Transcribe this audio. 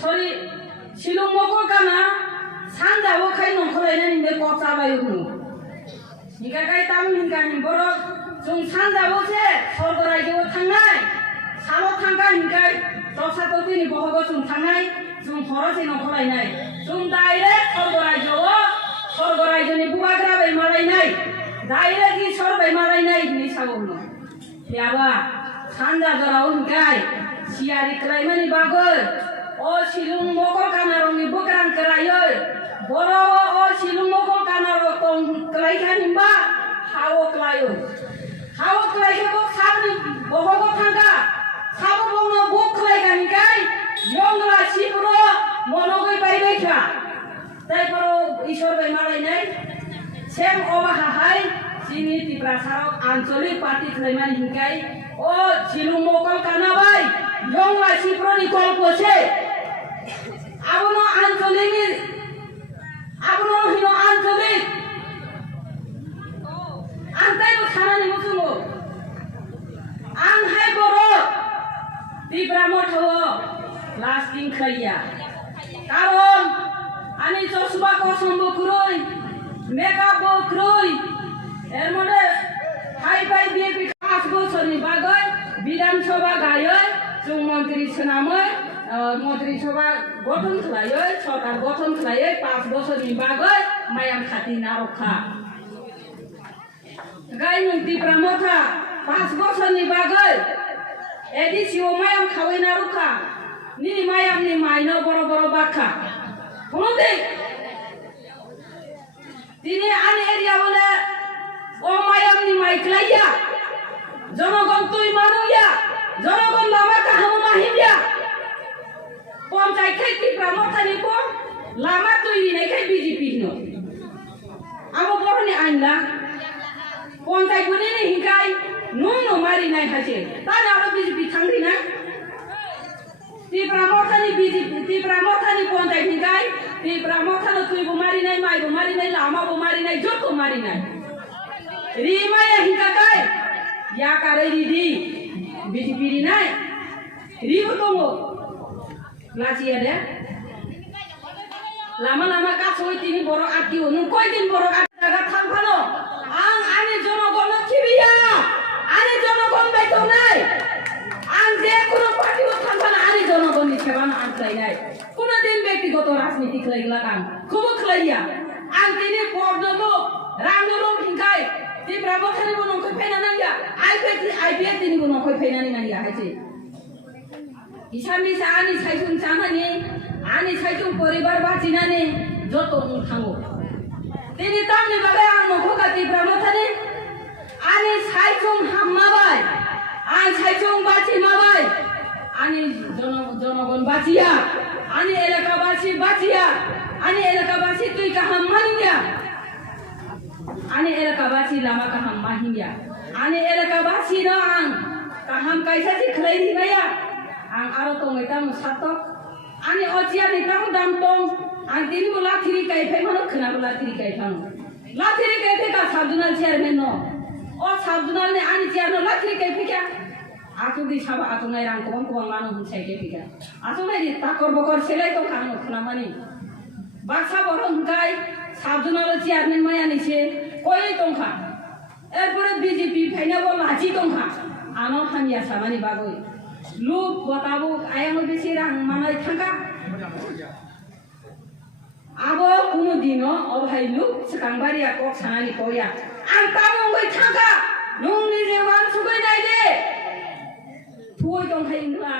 sorry silung mokol kana sanjawo khai nongkholainani be kok chabai hunu hingka kai tam hingka ni borok jung sanjawo se sorgo raijo thangnai salo thangka hingka dosha totini bohogo jung thangnai jung horosi nongkholainai jung direct sorgo raijo ni bubagra bai malainai direct ni sor bai malainai ni sagono yaba sanja jorao hingkai siari klaimani bagoi o silung mokol kanarong ni bukrang kerayoi boro o silung mokol kanarong tong kelaikan himba hawo kelayo bok sabni bohogo thangka sabo bongno bok kelaikan kai yongla sipro monogoi bai kha tai poro ishor bai malai nai sem oba hahai sini Tipra sarok ancolik parti kelaimani hingkai o silung mokol kanabai yongla sipro ni kolpo se abono ancolik abono hino ancolik antai bo thanani musungo ang hai boro Tipra motha lasting khaiya karon ani chosba ko sombo kuroi makeup bo kuroi er mode hai bai biye 5 বছরনি bagoi বিধানসভা গায়ই जों মন্ত্রী সেনাময় মন্ত্রিসভা গঠন খালাयै সরকার গঠন খালাयै 5 বছরনি bagoi মায়াম খাতি নারখা গাইনুং Tipra motha 5 বছরনি bagoi এডিসিও মায়াম খাওয়াই নারখা নি মায়ামনি মাইনো বড় বড় বাখা কোনদে তিনি আন এরিয়া বলে ও মায়ামনি মাইক্লাইয়া জনগণ তুই মানুয়া জনগণ লামা কাহামু মাহিমিয়া পঞ্চায়েত খাই Tipra motha ni pom lama তুই নাই খাই বিজেপি নো আমো বড়নি আইনলা পঞ্চায়েত গুনি নি হিকাই নুনো মারি নাই হাসে তানে আরো বিজেপি থাংরি না Tipra motha ni BJP Tipra motha ni panchayat হিকাই Tipra motha no তুই বো মারি নাই মাই বো মারি নাই লামা বো মারি নাই জত মারি নাই রিমায়া হিকা কাই ya kare ridi bijipi ri nai ribu tomo lasi ada lama ka soi tini borok ati onu koi din borok ati daga thangphano ang ani jonogon no kibiya ani jonogon bai to nai ang je kono party o thangphano ani jonogon ni seban anklai nai kono din ব্যক্তিগত রাজনীতি khlaigla kan khubo khlaiya ang tini pordomo rangno hingkai Tipra motha ni bono koi phaina nang ya IPS ni bono koi phaina ni nang ya haise isami sa ani saijung chanani ani saijung poribar bachinani joto thango tini tamni bagai ang nokhoka Tipra motha ni ani saijung hammabai an saijung bachi mabai ani জনগণ বাঁচিয়া ani এলাকাবাসী বাঁচিয়া ani এলাকাবাসী তুই কাহাম মানিয়া ani elakabasi lama kaham mahinya ani elakabasi no ang kaham kaisa si khlai ni maya ang aro tong eta musatok ani ocia ni tang dam tong ang tini bola thiri kai phai mano khna bola thiri kai phang la thiri kai phe ka sabjunal chairman no o sabjunal ne ani chair no la thiri kai phe kya aku di saba aku ngai rang ko mano hun sai ke phe aku nai takor bokor selai to khano khna mani baksa boron kai sabjunal chairman maya ni se koi tongkha erpore bijepi phainabo laji tongkha ano hamia samani bagoi luk botabo ayang besi rang manai thangka abo kuno dino obhai luk sekangbaria kok sanani koya ang tamongoi thangka nung ni je wan sugoi nai de thuoi tongkha ingla